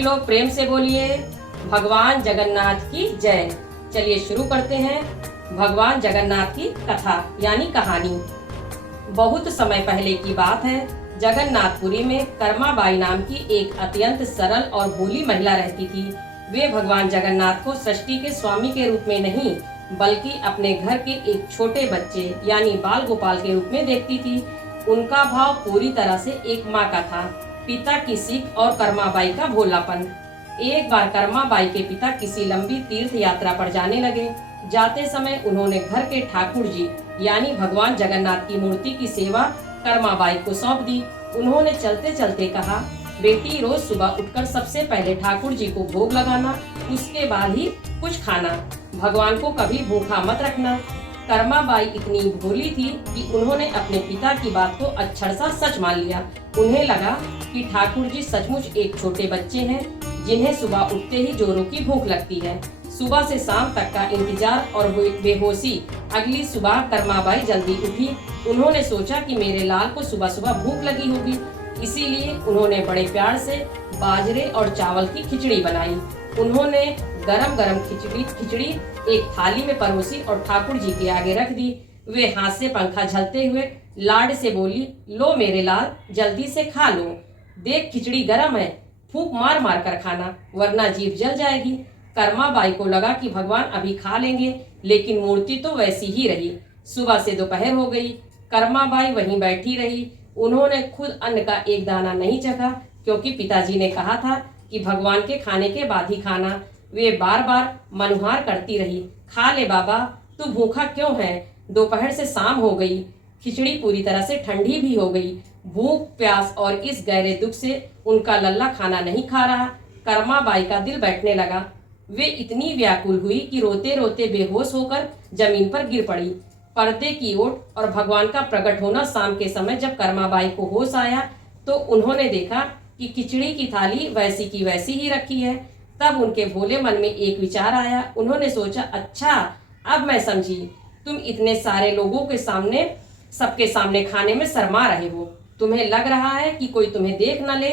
सभी लोग प्रेम से बोलिए भगवान जगन्नाथ की जय। चलिए शुरू करते हैं भगवान जगन्नाथ की कथा यानी कहानी। बहुत समय पहले की बात है। जगन्नाथपुरी में कर्माबाई नाम की एक अत्यंत सरल और भोली महिला रहती थी। वे भगवान जगन्नाथ को सृष्टि के स्वामी के रूप में नहीं बल्कि अपने घर के एक छोटे बच्चे यानी बाल गोपाल के रूप में देखती थी। उनका भाव पूरी तरह से एक माँ का था, पिता की सीख और कर्माबाई का भोलापन। एक बार कर्माबाई के पिता किसी लंबी तीर्थ यात्रा पर जाने लगे। जाते समय उन्होंने घर के ठाकुर जी यानी भगवान जगन्नाथ की मूर्ति की सेवा कर्माबाई को सौंप दी। उन्होंने चलते चलते कहा, बेटी रोज सुबह उठकर सबसे पहले ठाकुर जी को भोग लगाना, उसके बाद ही कुछ खाना। भगवान को कभी भूखा मत रखना। कर्माबाई इतनी भोली थी कि उन्होंने अपने पिता की बात को अक्षरशः सच मान लिया। उन्हें लगा कि ठाकुर जी सचमुच एक छोटे बच्चे हैं जिन्हें सुबह उठते ही जोरों की भूख लगती है। सुबह से शाम तक का इंतजार और बेहोशी। अगली सुबह कर्माबाई जल्दी उठी। उन्होंने सोचा कि मेरे लाल को सुबह सुबह भूख लगी होगी, इसीलिए उन्होंने बड़े प्यार से बाजरे और चावल की खिचड़ी बनाई। उन्होंने गरम गरम खिचड़ी एक थाली में परोसी और ठाकुर जी के आगे रख दी। वे हाथ से पंखा झलते हुए लाड से बोली, लो मेरे लाल, जल्दी से खा लो। देख खिचड़ी गरम है, फूंक मार मार कर खाना वरना जीभ जल जाएगी। कर्माबाई को लगा कि भगवान अभी खा लेंगे, लेकिन मूर्ति तो वैसी ही रही। सुबह से दोपहर हो गई। कर्माबाई वहीं बैठी रही। उन्होंने खुद अन्न का एक दाना नहीं चखा, क्योंकि पिताजी ने कहा था कि भगवान के खाने के बाद ही खाना। वे बार बार मनुहार करती रही, खा ले बाबा, तू भूखा क्यों है? दोपहर से शाम हो गई, खिचड़ी पूरी तरह से ठंडी भी हो गई। भूख प्यास और इस गहरे दुख से उनका लल्ला खाना नहीं खा रहा। कर्माबाई का दिल बैठने लगा। वे इतनी व्याकुल हुई कि रोते रोते बेहोश होकर जमीन पर गिर पड़ी। पर्दे की ओट और भगवान का प्रकट होना शाम के समय जब कर्माबाई को होश आया तो उन्होंने देखा कि खिचड़ी की थाली वैसी की वैसी ही रखी है। तब उनके भोले मन में एक विचार आया। उन्होंने सोचा, अच्छा अब मैं समझी, तुम इतने सारे लोगों के सामने सबके सामने खाने में शर्मा रहे हो। तुम्हें लग रहा है कि कोई तुम्हें देख न ले।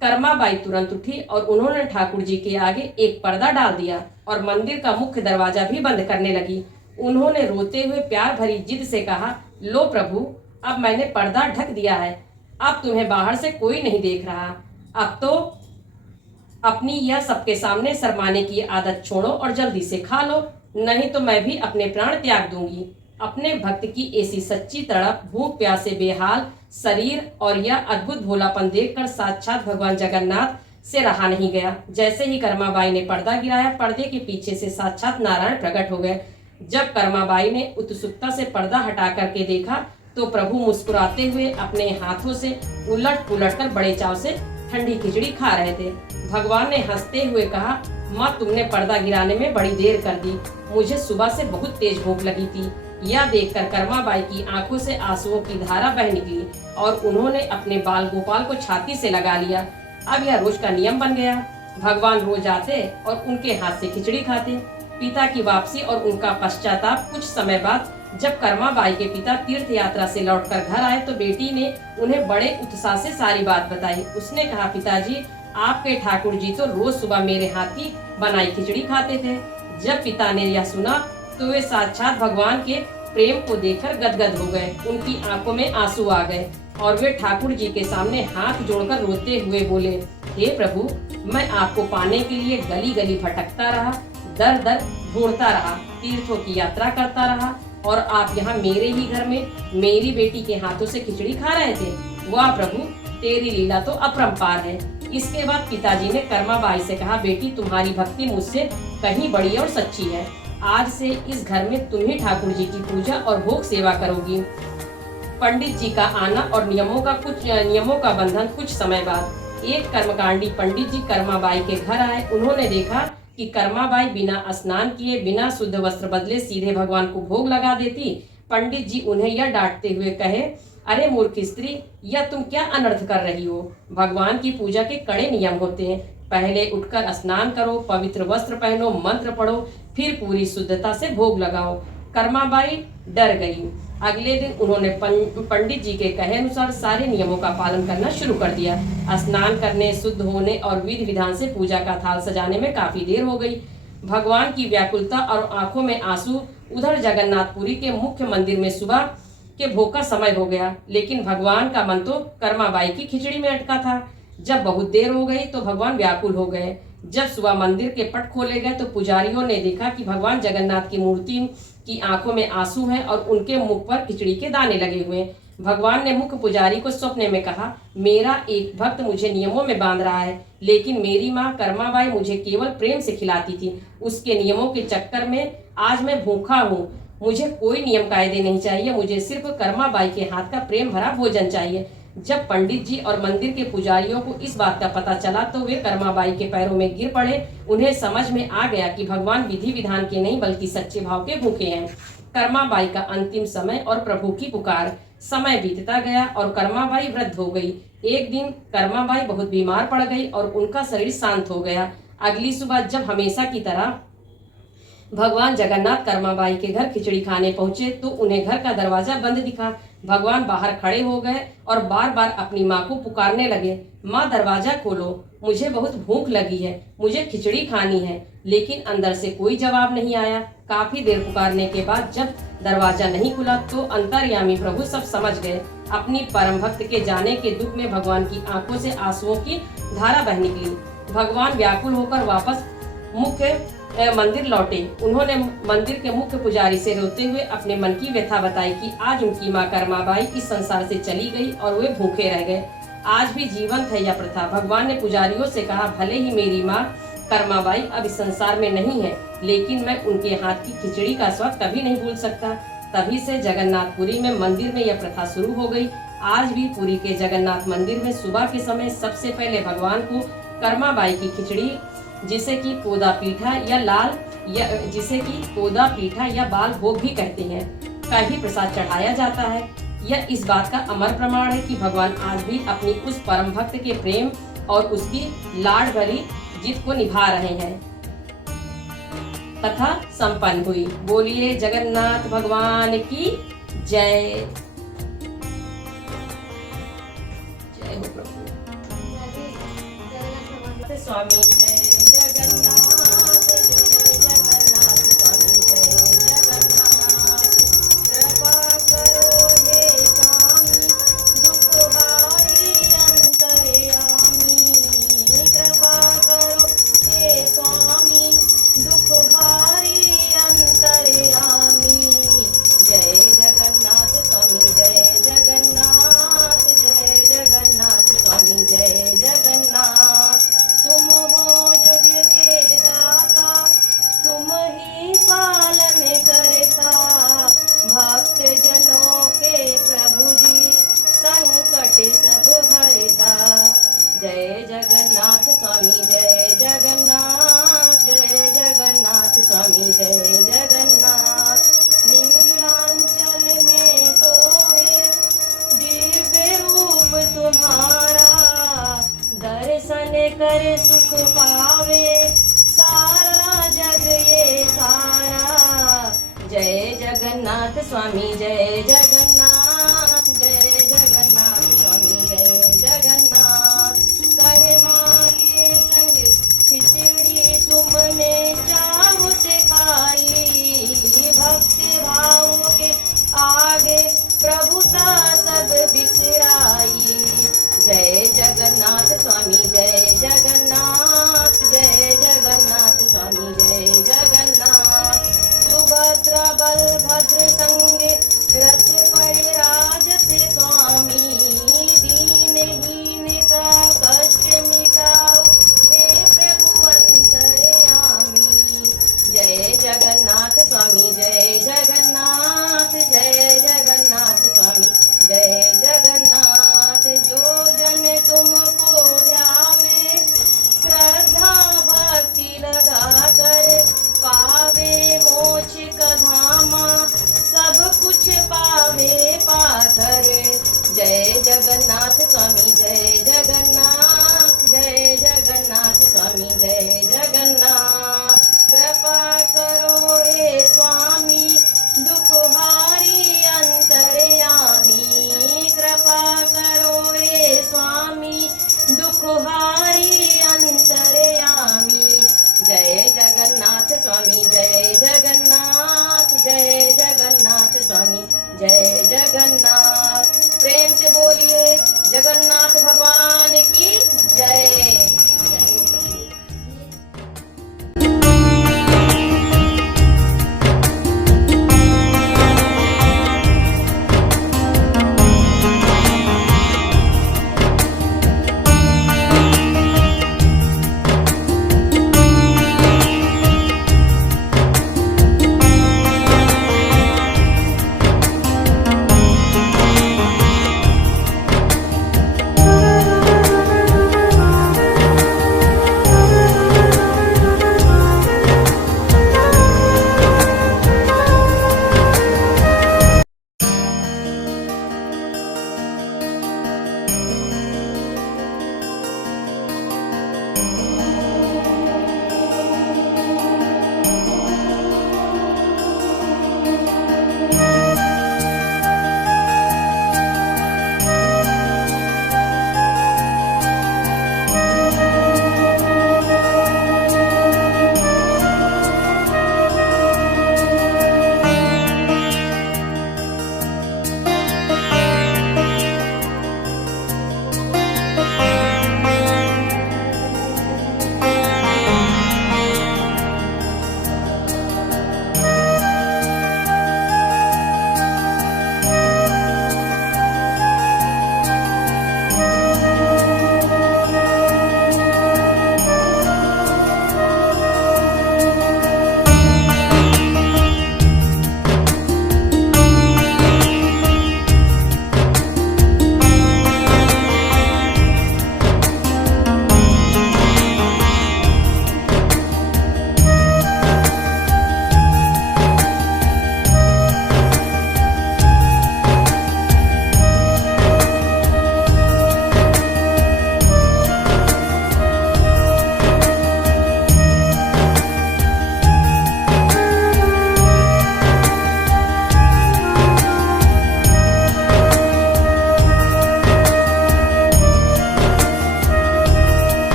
कर्माबाई तुरंत उठी और उन्होंने ठाकुर जी के आगे एक पर्दा डाल दिया और मंदिर का मुख्य दरवाजा भी बंद करने लगी। उन्होंने रोते हुए प्यार भरी जिद से कहा, लो प्रभु, अब मैंने पर्दा ढक दिया है, अब तुम्हें बाहर से कोई नहीं देख रहा। अब तो अपनी यह सबके सामने शर्माने की आदत छोड़ो और जल्दी से खा लो, नहीं तो मैं भी अपने प्राण त्याग दूंगी। अपने भक्त की ऐसी सच्ची तड़प, भूख प्यास से बेहाल शरीर और यह अद्भुत भोलापन देखकर साक्षात भगवान जगन्नाथ से रहा नहीं गया। जैसे ही कर्माबाई ने पर्दा गिराया, पर्दे के पीछे से साक्षात नारायण प्रकट हो गए। जब कर्माबाई ने उत्सुकता से पर्दा हटा करके देखा तो प्रभु मुस्कुराते हुए अपने हाथों से उलट पुलट कर बड़े चाव से ठंडी खिचड़ी खा रहे थे। भगवान ने हंसते हुए कहा, माँ, तुमने पर्दा गिराने में बड़ी देर कर दी। मुझे सुबह से बहुत तेज भूख लगी थी। यह देखकर कर्माबाई की आंखों से आंसुओं की धारा बह निकली और उन्होंने अपने बाल गोपाल को छाती से लगा लिया। अब यह रोज का नियम बन गया। भगवान रोज आते और उनके हाथ से खिचड़ी खाते। पिता की वापसी और उनका पश्चाताप। कुछ समय बाद जब कर्माबाई के पिता तीर्थ यात्रा से लौटकर घर आए तो बेटी ने उन्हें बड़े उत्साह से सारी बात बताई। उसने कहा, पिताजी, आपके ठाकुर जी तो रोज सुबह मेरे हाथ की बनाई खिचड़ी खाते थे। जब पिता ने यह सुना तो वे साक्षात भगवान के प्रेम को देखकर गदगद हो गए। उनकी आंखों में आंसू आ गए और वे ठाकुर जी के सामने हाथ जोड़कर रोते हुए बोले, हे प्रभु, मैं आपको पाने के लिए गली गली भटकता रहा, दर दर ढूंढता रहा, तीर्थों की यात्रा करता रहा और आप यहाँ मेरे ही घर में मेरी बेटी के हाथों से खिचड़ी खा रहे थे। वाह प्रभु, तेरी लीला तो अपरंपार है। इसके बाद पिताजी ने कर्माबाई से कहा, बेटी, तुम्हारी भक्ति मुझसे कहीं बड़ी और सच्ची है। आज से इस घर में तुम ही ठाकुर जी की पूजा और भोग सेवा करोगी। पंडित जी का आना और नियमों का बंधन। कुछ समय बाद एक कर्मकांडी पंडित जी कर्माबाई के घर आए। उन्होंने देखा कि कर्माबाई बिना स्नान किए, बिना शुद्ध वस्त्र बदले सीधे भगवान को भोग लगा देती। पंडित जी उन्हें यह डांटते हुए कहे, अरे मूर्ख स्त्री, यह तुम क्या अनर्थ कर रही हो? भगवान की पूजा के कड़े नियम होते हैं। पहले उठकर स्नान करो, पवित्र वस्त्र पहनो, मंत्र पढ़ो, फिर पूरी शुद्धता से भोग लगाओ। कर्माबाई डर गई। अगले दिन उन्होंने पंडित जी के कहे अनुसार सारे नियमों का पालन करना शुरू कर दिया। स्नान करने, शुद्ध होने और विधि विधान से पूजा का थाल सजाने में काफी देर हो गई। भगवान की व्याकुलता और आंखों में आंसू। उधर जगन्नाथपुरी के मुख्य मंदिर में सुबह के भोग का समय हो गया, लेकिन भगवान का मन तो कर्माबाई की खिचड़ी में अटका था। जब बहुत देर हो गई तो भगवान व्याकुल हो गए। जब सुबह मंदिर के पट खोले गए तो पुजारियों ने देखा कि भगवान जगन्नाथ की मूर्ति की आंखों में आंसू हैं और उनके मुख पर खिचड़ी के दाने लगे हुए हैं। भगवान ने मुख्य पुजारी को स्वप्न में कहा, मेरा एक भक्त मुझे नियमों में बांध रहा है, लेकिन मेरी माँ कर्माबाई मुझे केवल प्रेम से खिलाती थी। उसके नियमों के चक्कर में आज मैं भूखा हूँ। मुझे कोई नियम कायदे नहीं चाहिए, मुझे सिर्फ कर्माबाई के हाथ का प्रेम भरा भोजन चाहिए। जब पंडित जी और मंदिर के पुजारियों को इस बात का पता चला तो वे कर्माबाई के पैरों में गिर पड़े। उन्हें समझ में आ गया कि भगवान विधि विधान के नहीं बल्कि सच्चे भाव के भूखे हैं। कर्माबाई का अंतिम समय और प्रभु की पुकार। समय बीतता गया और कर्माबाई वृद्ध हो गई। एक दिन कर्माबाई बहुत बीमार पड़ गई और उनका शरीर शांत हो गया। अगली सुबह जब हमेशा की तरह भगवान जगन्नाथ कर्माबाई के घर खिचड़ी खाने पहुंचे तो उन्हें घर का दरवाजा बंद दिखा। भगवान बाहर खड़े हो गए और बार बार अपनी माँ को पुकारने लगे, माँ दरवाजा खोलो, मुझे बहुत भूख लगी है, मुझे खिचड़ी खानी है। लेकिन अंदर से कोई जवाब नहीं आया। काफी देर पुकारने के बाद जब दरवाजा नहीं खुला तो अंतर्यामी प्रभु सब समझ गए। अपनी परम भक्त के जाने के दुख में भगवान की आंखों से आंसुओं की धारा बह निकली। भगवान व्याकुल होकर वापस मुख्य मंदिर लौटे। उन्होंने मंदिर के मुख्य पुजारी से रोते हुए अपने मन की व्यथा बताई कि आज उनकी माँ कर्माबाई इस संसार से चली गई और वे भूखे रह गए। आज भी जीवंत है यह प्रथा। भगवान ने पुजारियों से कहा, भले ही मेरी माँ कर्माबाई अब इस संसार में नहीं है, लेकिन मैं उनके हाथ की खिचड़ी का स्वाद कभी नहीं भूल सकता। तभी से जगन्नाथपुरी में मंदिर में यह प्रथा शुरू हो गई। आज भी पुरी के जगन्नाथ मंदिर में सुबह के समय सबसे पहले भगवान को कर्माबाई की खिचड़ी, जिसे कि पोदा पीठा या बाल भोग भी कहते हैं, का ही प्रसाद चढ़ाया जाता है। यह इस बात का अमर प्रमाण है कि भगवान आज भी अपनी उस परम भक्त के प्रेम और उसकी लाड भरी जिद को निभा रहे हैं। कथा संपन्न हुई। बोलिए जगन्नाथ भगवान की जय। जय हो प्रभु। स्वामी जय जगन्नाथ, जय जगन्नाथ स्वामी जय जगन्नाथ। कृपा करो हे स्वामी, दुखहारी अंतर्यामी। कृपा करो हे स्वामी, दुखहारी अंतर्यामी। जय जगन्नाथ स्वामी जय जगन्नाथ, जय जगन्नाथ स्वामी जय जगन्नाथ। तुम हो जग के दाता, तुम ही पालन करता, भक्त जनों के प्रभु जी संकट सब हरता। जय जगन्नाथ स्वामी जय जगन्नाथ, जय जगन्नाथ स्वामी जय जगन्नाथ। नीलांचल में सोहे दिव्य रूप तुम्हारा, दर्शन कर सुख पावे सारा जग ये सारा। जय जगन्नाथ स्वामी जय जगन्नाथ, जय जगन्नाथ स्वामी जय जगन्नाथ। कर्मा के संग खिचड़ी तुमने चाव से खाई, भक्त भाव के आगे प्रभुता सब बिसराई। जय जगन्नाथ स्वामी जय जगन्नाथ, जय जगन्नाथ स्वामी जय जगन्नाथ। सुभद्रा बलभद्र संगे रथ पर राजते स्वामी, दीनहीन का कष्ट मिटाओ हे प्रभु अंतर्यामी। जय जगन्नाथ स्वामी जय जगन्नाथ, जय जगन्नाथ स्वामी जय जगन्नाथ। जो जन तुमको ध्यावे श्रद्धा भक्ति लगा कर, पावे मोक्ष का धामा सब कुछ पावे पाकर। जय जगन्नाथ स्वामी जय जगन्नाथ, जय जगन्नाथ स्वामी जय जगन्नाथ। कृपा करो हे स्वामी, दुखहारी अंतर को